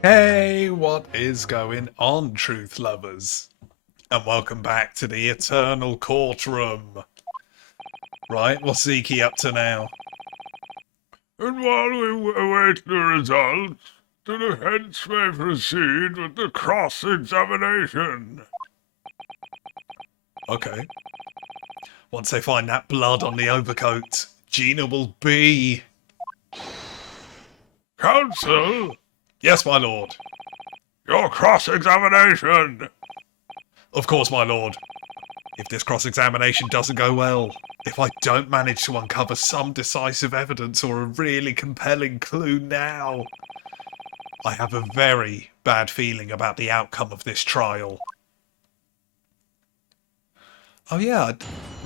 Hey, what is going on, truth lovers? And welcome back to the Eternal Courtroom. Right, what's Zeke up to now? And while we await the results, the defense may proceed with the cross-examination. Okay. Once they find that blood on the overcoat, Gina will be... Counsel, Yes, my lord. your cross-examination. Of course, my lord. If this cross-examination doesn't go well, if I don't manage to uncover some decisive evidence or a really compelling clue now, I have a very bad feeling about the outcome of this trial. Oh yeah,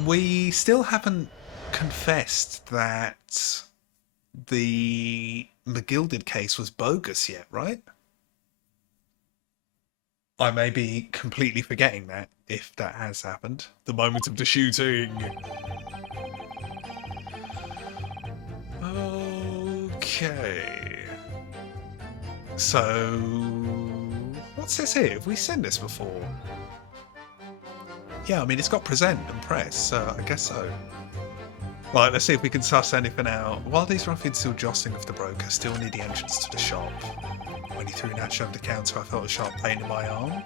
we still haven't confessed that the McGilded case was bogus yet, right? I may be completely forgetting that, if that has happened. The moment of the shooting. Okay. So... what's this here? Have we seen this before? Yeah, I mean, it's got present and press, so I guess so. Right, let's see if we can suss anything out. While these ruffians still jostling with the broker, still near the entrance to the shop. When he threw Nash over the counter, I felt a sharp pain in my arm.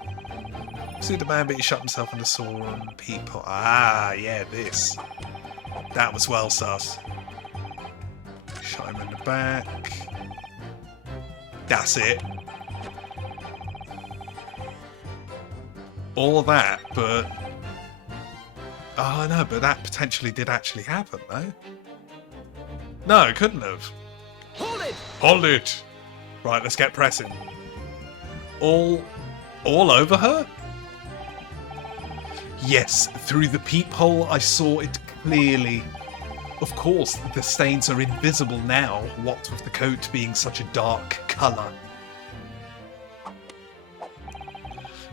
See the man, but he shut himself in the saw and peephole. Ah, yeah, this. That was well sus. Shot him in the back. That's it. All that, but... oh, no, but that potentially did actually happen, though. No, it couldn't have. Hold it! Hold it! Right, let's get pressing. All over her? Yes, through the peephole I saw it clearly. Of course, the stains are invisible now, what with the coat being such a dark colour.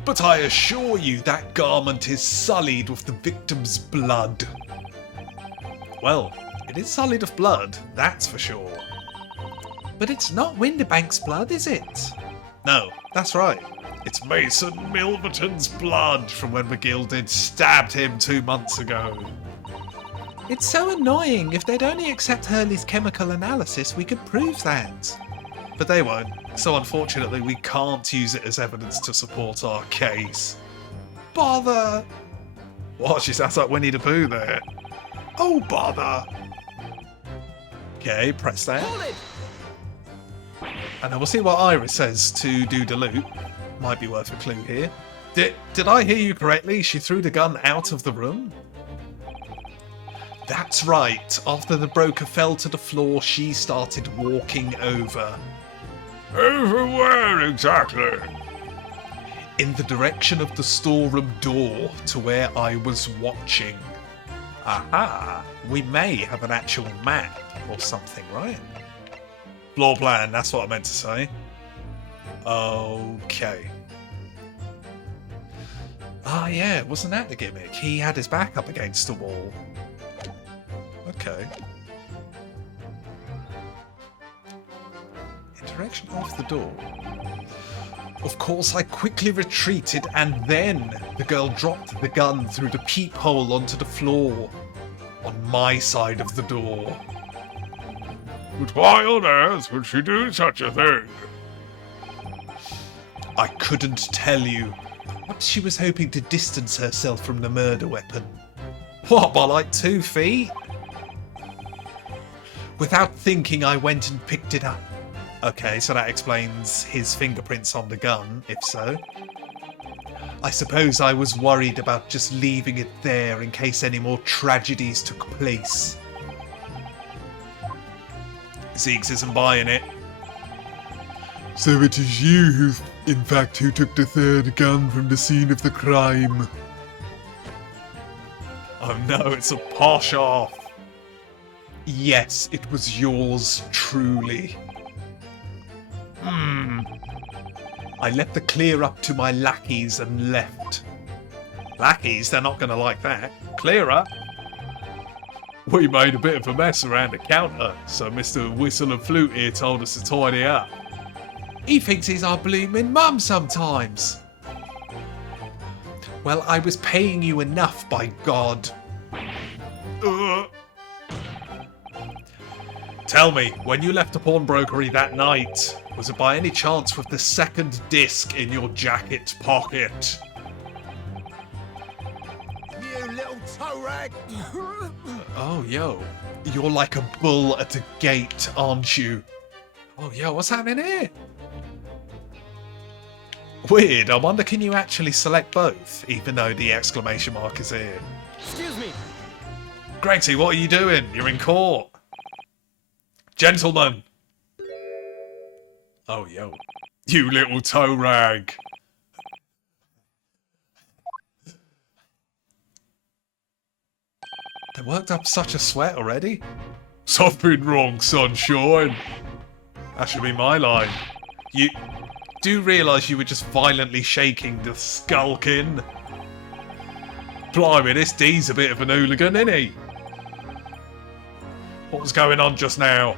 But I assure you that garment is sullied with the victim's blood. Well, it is sullied of blood, that's for sure. But it's not Windibank's blood, is it? No, that's right. It's Mason Milverton's blood from when McGilded stabbed him 2 months ago. It's so annoying. If they'd only accept Hurley's chemical analysis, we could prove that. But they won't, so unfortunately we can't use it as evidence to support our case. Bother! What, she sounds like Winnie the Pooh there. Oh, bother! Okay, press that. Hold it! And then we'll see what Iris says to do the loot. Might be worth a clue here. Did I hear you correctly? She threw the gun out of the room? That's right. After the broker fell to the floor, she started walking over. Over where exactly? In the direction of the storeroom door, to where I was watching. Aha! We may have an actual map or something, right? Floor plan, that's what I meant to say. Okay. Ah, yeah, wasn't that the gimmick? He had his back up against the wall. Okay. In direction of the door. Of course, I quickly retreated, and then the girl dropped the gun through the peephole onto the floor. On my side of the door. But why on earth would she do such a thing? I couldn't tell you. Perhaps she was hoping to distance herself from the murder weapon. What, by like 2 feet? Without thinking, I went and picked it up. Okay, so that explains his fingerprints on the gun, if so. I suppose I was worried about just leaving it there in case any more tragedies took place. Zeeks isn't buying it. So it is you who, in fact, who took the third gun from the scene of the crime. Oh no, it's a posh off. Yes, it was yours truly. I left the clear up to my lackeys and left. Lackeys? They're not going to like that. Clear up? We made a bit of a mess around the counter, so Mr. Whistle and Flute here told us to tidy up. He thinks he's our blooming mum sometimes. Well, I was paying you enough, by God. Tell me, when you left the pawnbrokery that night, was it by any chance with the second disc in your jacket pocket? You little toe rag! Oh, yo. You're like a bull at a gate, aren't you? Oh, yo, what's happening here? Weird, I wonder can you actually select both, even though the exclamation mark is here? Excuse me! Gregty, what are you doing? You're in court. Gentlemen. Oh, yo. You little toe rag. They worked up such a sweat already? Something wrong, sunshine. That should be my line. You do realise you were just violently shaking the skulking? Blimey, this D's a bit of an hooligan, isn't he? What was going on just now?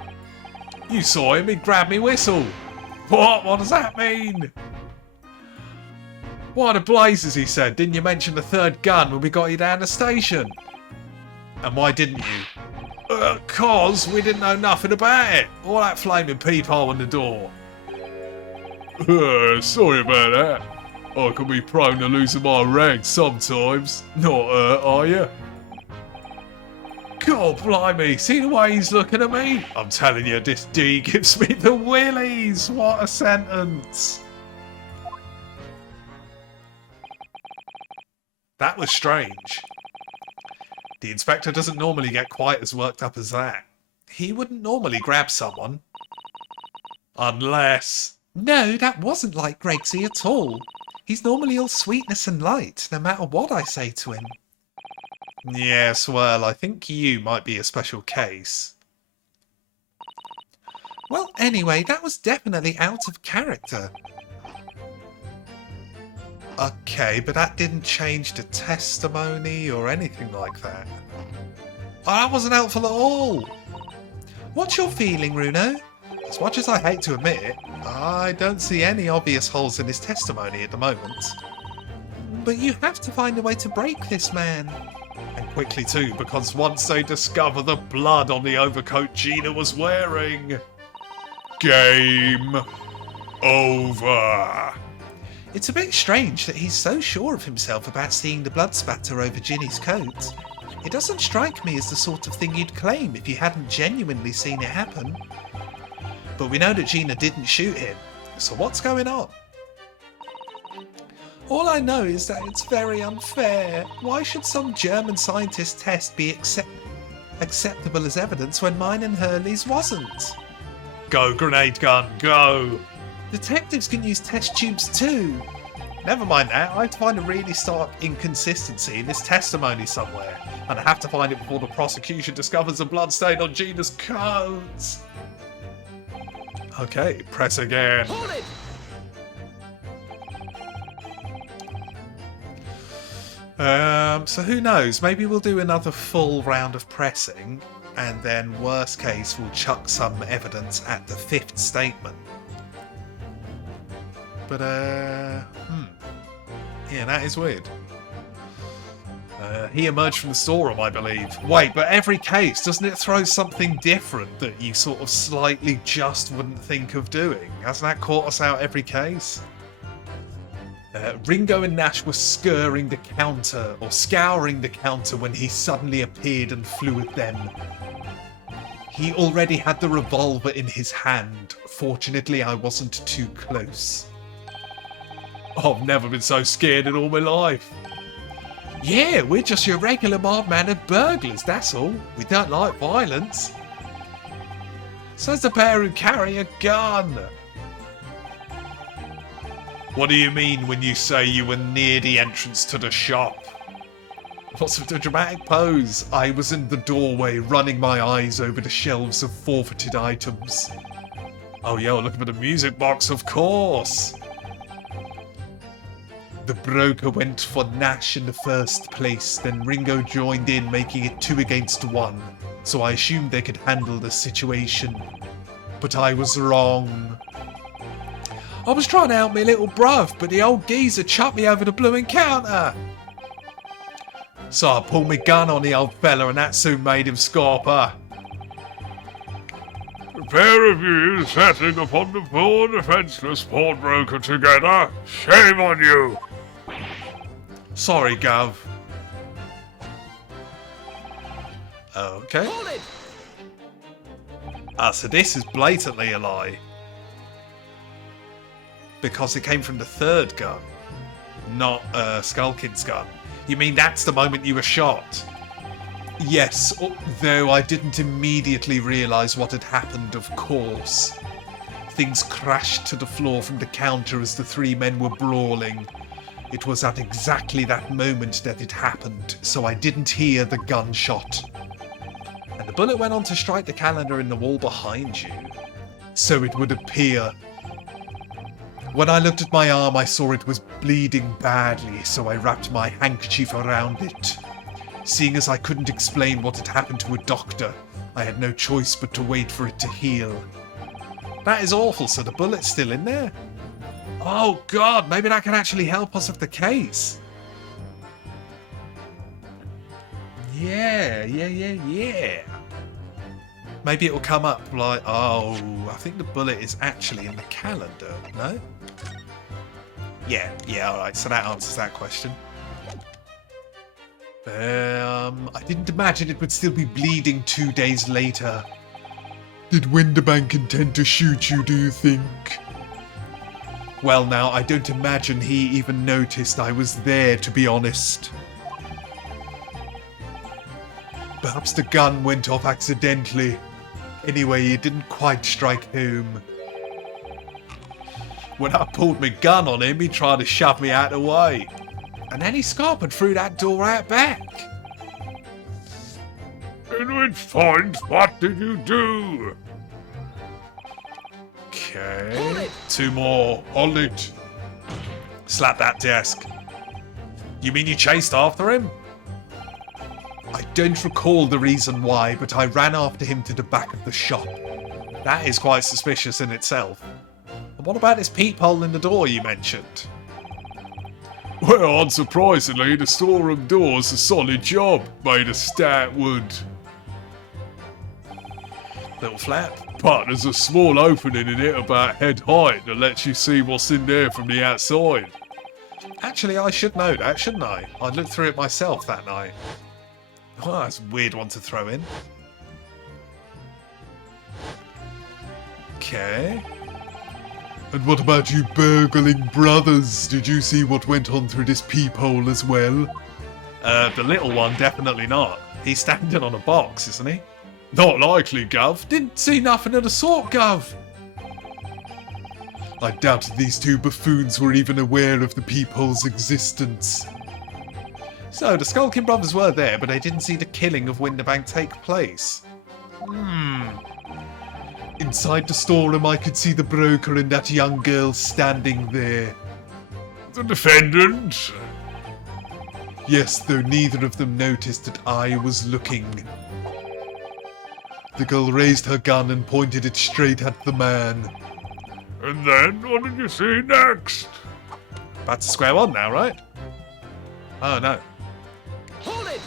You saw him, he grabbed me whistle. What? What does that mean? Why the blazes, he said. Didn't you mention the third gun when we got you down the station? And why didn't you? 'Cause we didn't know nothing about it. All that flaming peephole in the door. Sorry about that. I can be prone to losing my rag sometimes. Not hurt, are you? God blimey, see the way he's looking at me? I'm telling you, this D gives me the willies. What a sentence. That was strange. The inspector doesn't normally get quite as worked up as that. He wouldn't normally grab someone. Unless... No, that wasn't like Gregsy at all. He's normally all sweetness and light, no matter what I say to him. Yes, well, I think you might be a special case. Well, anyway, that was definitely out of character. Okay, but that didn't change the testimony or anything like that. Oh, that wasn't helpful at all. What's your feeling, Runo? As much as I hate to admit it, I don't see any obvious holes in his testimony at the moment. But you have to find a way to break this man. And quickly too, because once they discover the blood on the overcoat Gina was wearing... Game over. It's a bit strange that he's so sure of himself about seeing the blood spatter over Ginny's coat. It doesn't strike me as the sort of thing you'd claim if you hadn't genuinely seen it happen. But we know that Gina didn't shoot him, so what's going on? All I know is that it's very unfair. Why should some German scientist test be acceptable as evidence when mine and Hurley's wasn't? Go, grenade gun, go! Detectives can use test tubes too. Never mind that, I have to find a really stark inconsistency in this testimony somewhere, and I have to find it before the prosecution discovers a bloodstain on Gina's coat. Okay, press again. Hold it! So who knows, maybe we'll do another full round of pressing, and then worst case we'll chuck some evidence at the fifth statement. But, yeah, that is weird. He emerged from the storeroom, I believe. Wait, but every case, doesn't it throw something different that you sort of slightly just wouldn't think of doing? Hasn't that caught us out every case? Ringo and Nash were scouring the counter when he suddenly appeared and flew at them. He already had the revolver in his hand. Fortunately, I wasn't too close. I've never been so scared in all my life. Yeah, we're just your regular mild-mannered burglars, that's all. We don't like violence. Says the pair who carry a gun. What do you mean when you say you were near the entrance to the shop? What's with the dramatic pose? I was in the doorway, running my eyes over the shelves of forfeited items. Oh, yo, looking for the music box, of course. The broker went for Nash in the first place, then Ringo joined in, making it 2 against 1, so I assumed they could handle the situation. But I was wrong. I was trying to help me little bruv, but the old geezer chucked me over the blooming counter. So I pulled my gun on the old fella and that soon made him scarper. A pair of you setting upon the poor defenceless pawnbroker together. Shame on you! Sorry, Gov. Okay. Hold it! So this is blatantly a lie. Because it came from the third gun, not Skullkin's gun. You mean that's the moment you were shot? Yes, though I didn't immediately realise what had happened, of course. Things crashed to the floor from the counter as the three men were brawling. It was at exactly that moment that it happened, so I didn't hear the gunshot. And the bullet went on to strike the calendar in the wall behind you. So it would appear. When I looked at my arm, I saw it was bleeding badly, so I wrapped my handkerchief around it. Seeing as I couldn't explain what had happened to a doctor, I had no choice but to wait for it to heal. That is awful, so the bullet's still in there? Oh god, maybe that can actually help us with the case. Yeah. Maybe it'll come up like, oh, I think the bullet is actually in the calendar, no? Yeah, alright, so that answers that question. I didn't imagine it would still be bleeding 2 days later. Did Winterbank intend to shoot you, do you think? Well now, I don't imagine he even noticed I was there, to be honest. Perhaps the gun went off accidentally. Anyway, it didn't quite strike home. When I pulled my gun on him, he tried to shove me out of the way. And then he scarpered through that door out back. In which point, what did you do? Okay. 2 more. Hold it. Slap that desk. You mean you chased after him? I don't recall the reason why, but I ran after him to the back of the shop. That is quite suspicious in itself. And what about this peephole in the door you mentioned? Well, unsurprisingly, the storeroom door's a solid job, made of stout wood. Little flap. But there's a small opening in it about head height that lets you see what's in there from the outside. Actually, I should know that, shouldn't I? I looked through it myself that night. Oh, that's a weird one to throw in. Okay. And what about you burgling brothers? Did you see what went on through this peephole as well? The little one, definitely not. He's standing on a box, isn't he? Not likely, Gov. Didn't see nothing of the sort, Gov. I doubt these two buffoons were even aware of the peephole's existence. So, the Skulking brothers were there, but they didn't see the killing of Winterbank take place. Inside the storeroom, I could see the broker and that young girl standing there. The defendant? Yes, though neither of them noticed that I was looking. The girl raised her gun and pointed it straight at the man. And then, what did you see next? Back to square one now, right? Oh, no. Hold it!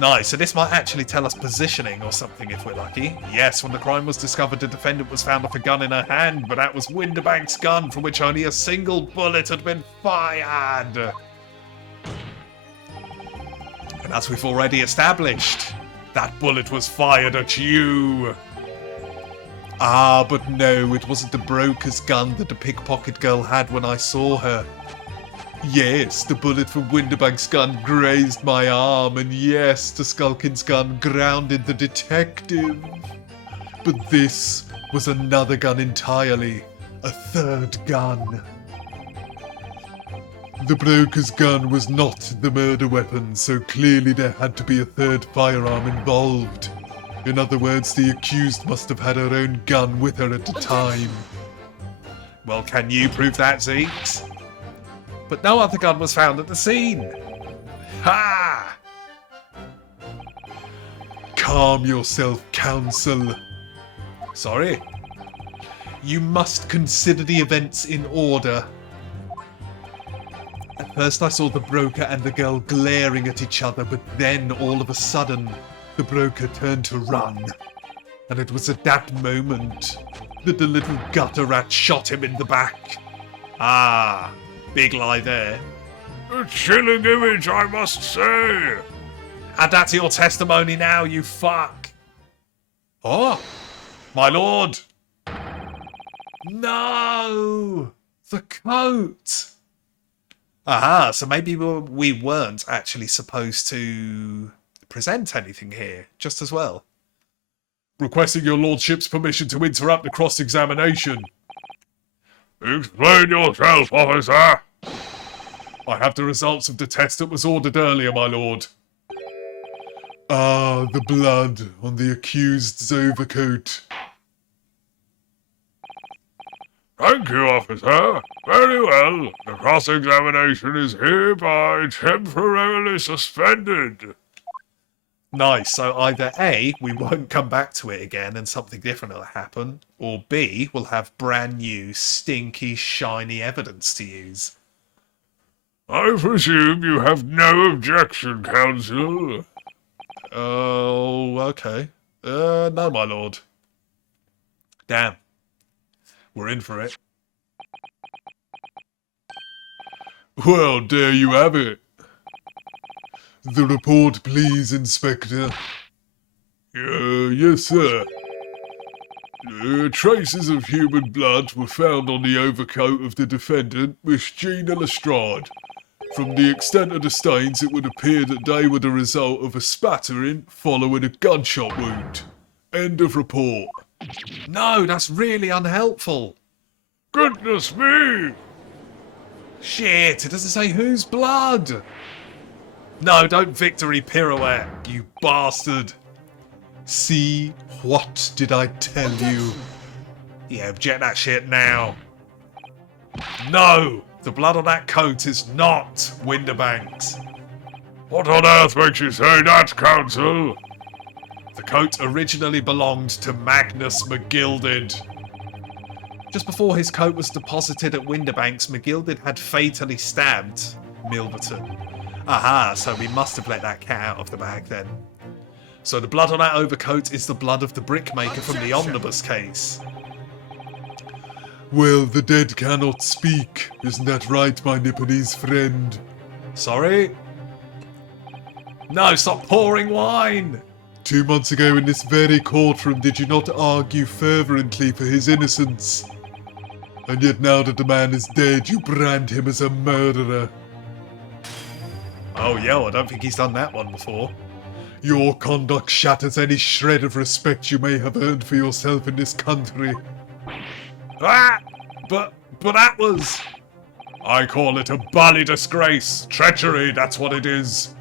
Nice, so this might actually tell us positioning or something if we're lucky. Yes, when the crime was discovered, the defendant was found with a gun in her hand, but that was Winterbank's gun, from which only a single bullet had been fired. And as we've already established, that bullet was fired at you. Ah, but no, it wasn't the broker's gun that the pickpocket girl had when I saw her. Yes, the bullet from Winterbank's gun grazed my arm, and yes, the Skulkin's gun grounded the detective. But this was another gun entirely, a third gun. The broker's gun was not the murder weapon, so clearly there had to be a third firearm involved. In other words, the accused must have had her own gun with her at the time. Well, can you prove that, Zeeks? But no other gun was found at the scene. Ha! Calm yourself, counsel. Sorry. You must consider the events in order. At first I saw the broker and the girl glaring at each other, but then all of a sudden, the broker turned to run. And it was at that moment that the little gutter rat shot him in the back. Ah, big lie there. A chilling image, I must say. Add that to your testimony now, you fuck. Oh, my lord. No, the coat. Aha, so maybe we weren't actually supposed to present anything here, just as well. Requesting your lordship's permission to interrupt the cross-examination. Explain yourself, officer. I have the results of the test that was ordered earlier, my lord. Ah, the blood on the accused's overcoat. Thank you, officer. Very well. The cross-examination is hereby temporarily suspended. Nice, so either A, we won't come back to it again and something different will happen, or B, we'll have brand new, stinky, shiny evidence to use. I presume you have no objection, counsel. Oh, okay. No, my lord. Damn. We're in for it. Well, there you have it. The report, please, Inspector. Yes, sir. Traces of human blood were found on the overcoat of the defendant, Miss Gina Lestrade. From the extent of the stains, it would appear that they were the result of a spattering following a gunshot wound. End of report. No, that's really unhelpful. Goodness me! Shit, it doesn't say whose blood. No, don't victory pirouette, you bastard. See, what did I tell you? Yeah, object that shit now. No, the blood on that coat is not Winterbank's. What on earth makes you say that, counsel? The coat originally belonged to Magnus McGilded. Just before his coat was deposited at Winterbank's, McGilded had fatally stabbed Milverton. Aha, so we must have let that cat out of the bag then. So the blood on that overcoat is the blood of the brickmaker from the omnibus case. Well, the dead cannot speak. Isn't that right, my Nipponese friend? Sorry? No, stop pouring wine! 2 months ago in this very courtroom, did you not argue fervently for his innocence? And yet now that the man is dead, you brand him as a murderer. Oh, yeah, I don't think he's done that one before. Your conduct shatters any shred of respect you may have earned for yourself in this country. Ah! But that was... I call it a bally disgrace. Treachery, that's what it is.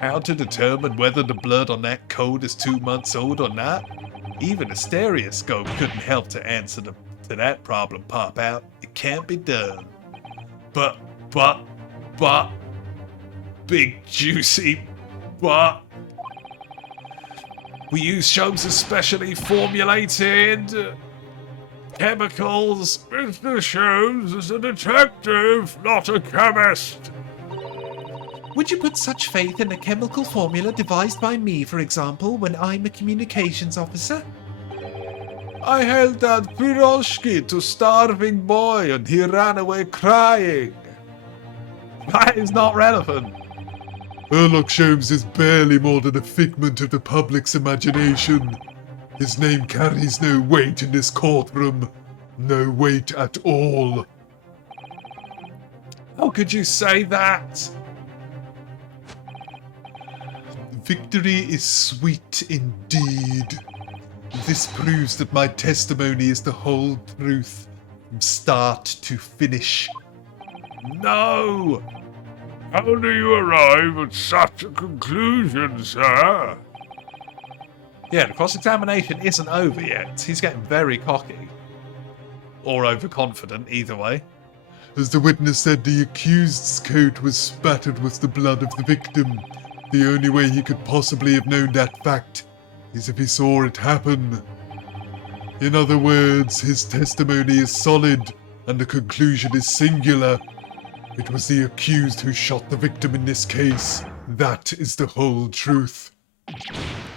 How to determine whether the blood on that coat is 2 months old or not? Even a stereoscope couldn't help to answer to that problem, Pop Out. It can't be done. But, big juicy, but... We use Sholmes' specially formulated chemicals. Mr. Sholmes is a detective, not a chemist. Would you put such faith in a chemical formula devised by me, for example, when I'm a communications officer? I held that piroshki to starving boy and he ran away crying. That is not relevant. Sherlock Sholmes is barely more than a figment of the public's imagination. His name carries no weight in this courtroom. No weight at all. How could you say that? Victory is sweet indeed. This proves that my testimony is the whole truth, from start to finish. No! How do you arrive at such a conclusion, sir? Yeah, the cross-examination isn't over yet. He's getting very cocky. Or overconfident, either way. As the witness said, the accused's coat was spattered with the blood of the victim. The only way he could possibly have known that fact is if he saw it happen. In other words, his testimony is solid and the conclusion is singular. It was the accused who shot the victim in this case. That is the whole truth.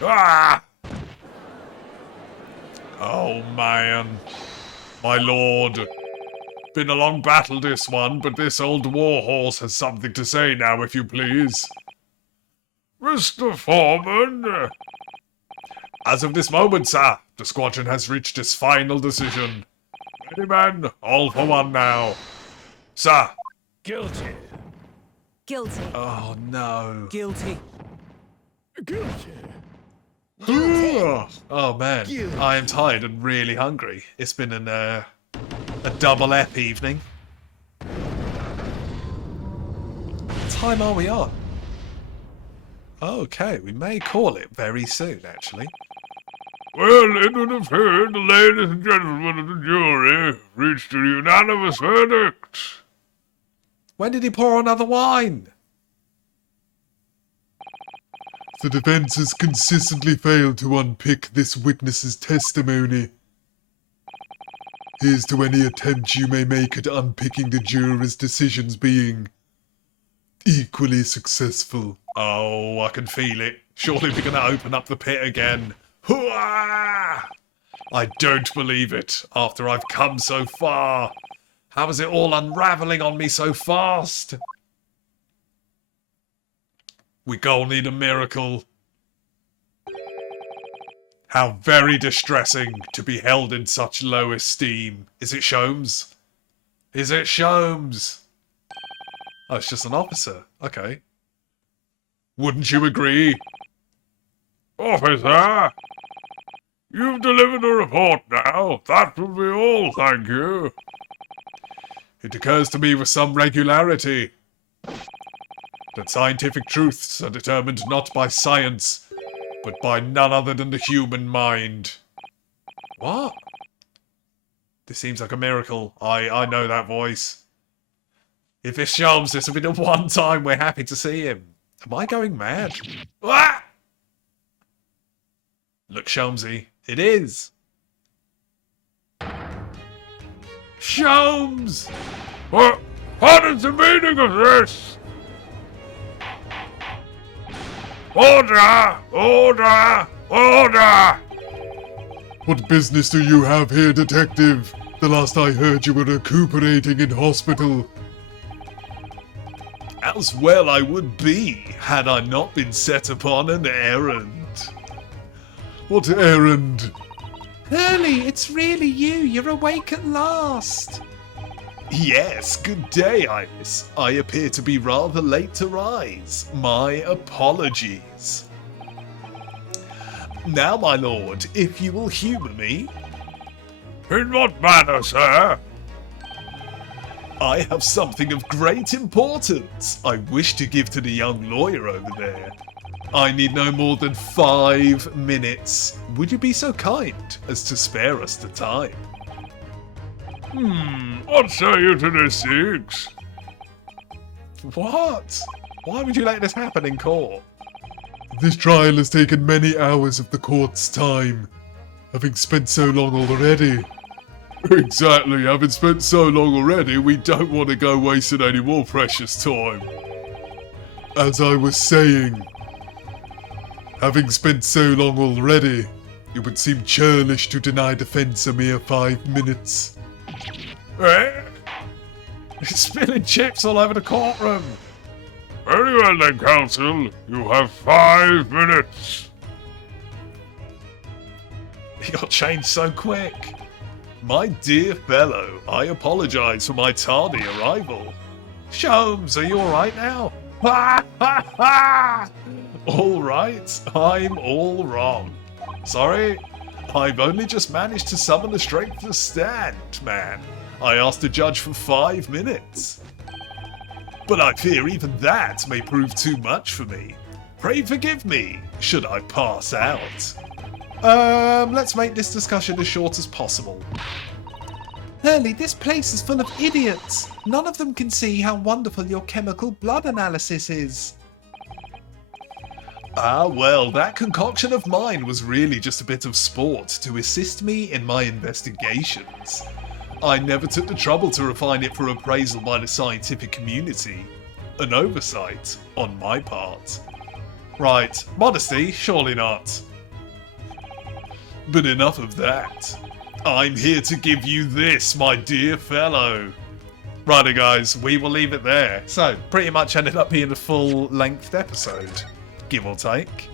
Ah! Oh man. My lord. Been a long battle this one, but this old warhorse has something to say now, if you please. Mr. Foreman, As of this moment, sir, the squadron has reached its final decision. Ready, men? All for one now. Sir. guilty. Guilty. Oh no. Guilty. Guilty. Oh man, I am tired and really hungry. It's been a double ep evening. What time are we on? Okay, we may call it very soon, actually. Well, it would appear the ladies and gentlemen of the jury reached a unanimous verdict. When did he pour another wine? The defense has consistently failed to unpick this witness's testimony. Here's to any attempt you may make at unpicking the juror's decisions being equally successful. Oh, I can feel it. Surely we're going to open up the pit again. Hooah! I don't believe it, after I've come so far. How is it all unravelling on me so fast? We gon' need a miracle. How very distressing to be held in such low esteem. Is it Sholmes? Is it Sholmes? Oh, it's just an officer. Okay. Wouldn't you agree? Officer, you've delivered a report now. That will be all, thank you. It occurs to me with some regularity that scientific truths are determined not by science, but by none other than the human mind. What? This seems like a miracle. I know that voice. If it's Sholmes, this will be the one time we're happy to see him. Am I going mad? Ah! Look, Sholmesy, it is. Sholmes! What is the meaning of this? Order! Order! Order! What business do you have here, detective? The last I heard you were recuperating in hospital. As well I would be, had I not been set upon an errand. What errand? Hurley, it's really you. You're awake at last. Yes, good day, Iris. I appear to be rather late to rise. My apologies. Now, my lord, if you will humour me, In what manner, sir? I have something of great importance I wish to give to the young lawyer over there. I need no more than 5 minutes. Would you be so kind as to spare us the time? What say you to this, Six? What? Why would you let this happen in court? This trial has taken many hours of the court's time, having spent so long already. Exactly, having spent so long already, we don't want to go wasting any more precious time. As I was saying, having spent so long already, it would seem churlish to deny defense a mere 5 minutes. Eh? It's spilling chips all over the courtroom. Very well then, counsel. You have 5 minutes. He got changed so quick. My dear fellow, I apologise for my tardy arrival. Sholmes, are you alright now? Ha ha ha! Alright, I'm all wrong. Sorry, I've only just managed to summon the strength to stand, man. I asked the judge for 5 minutes. But I fear even that may prove too much for me. Pray forgive me, should I pass out. Let's make this discussion as short as possible. Hurley, this place is full of idiots. None of them can see how wonderful your chemical blood analysis is. Ah, well, that concoction of mine was really just a bit of sport to assist me in my investigations. I never took the trouble to refine it for appraisal by the scientific community. An oversight on my part. Right, modesty? Surely not. But enough of that. I'm here to give you this, my dear fellow. Righto guys, we will leave it there. So, pretty much ended up being a full-length episode, give or take.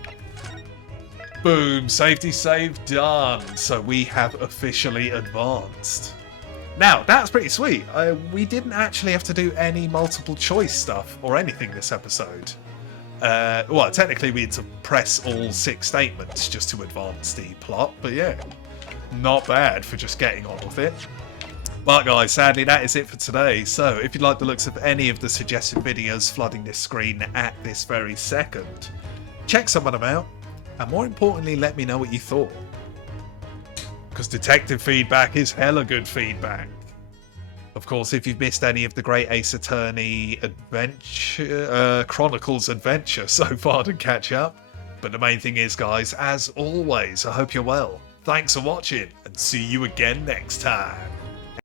Boom, safety save done. So we have officially advanced. Now, that's pretty sweet. We didn't actually have to do any multiple choice stuff or anything this episode. Well, technically we had to press all 6 statements just to advance the plot, but yeah, not bad for just getting on with it. But guys, sadly that is it for today. So if you like the looks of any of the suggested videos flooding this screen at this very second, check some of them out, and more importantly, let me know what you thought. Because detective feedback is hella good feedback. Of course, if you've missed any of the Great Ace Attorney adventure, Chronicles adventure so far, to catch up. But the main thing is, guys, as always, I hope you're well. Thanks for watching, and see you again next time.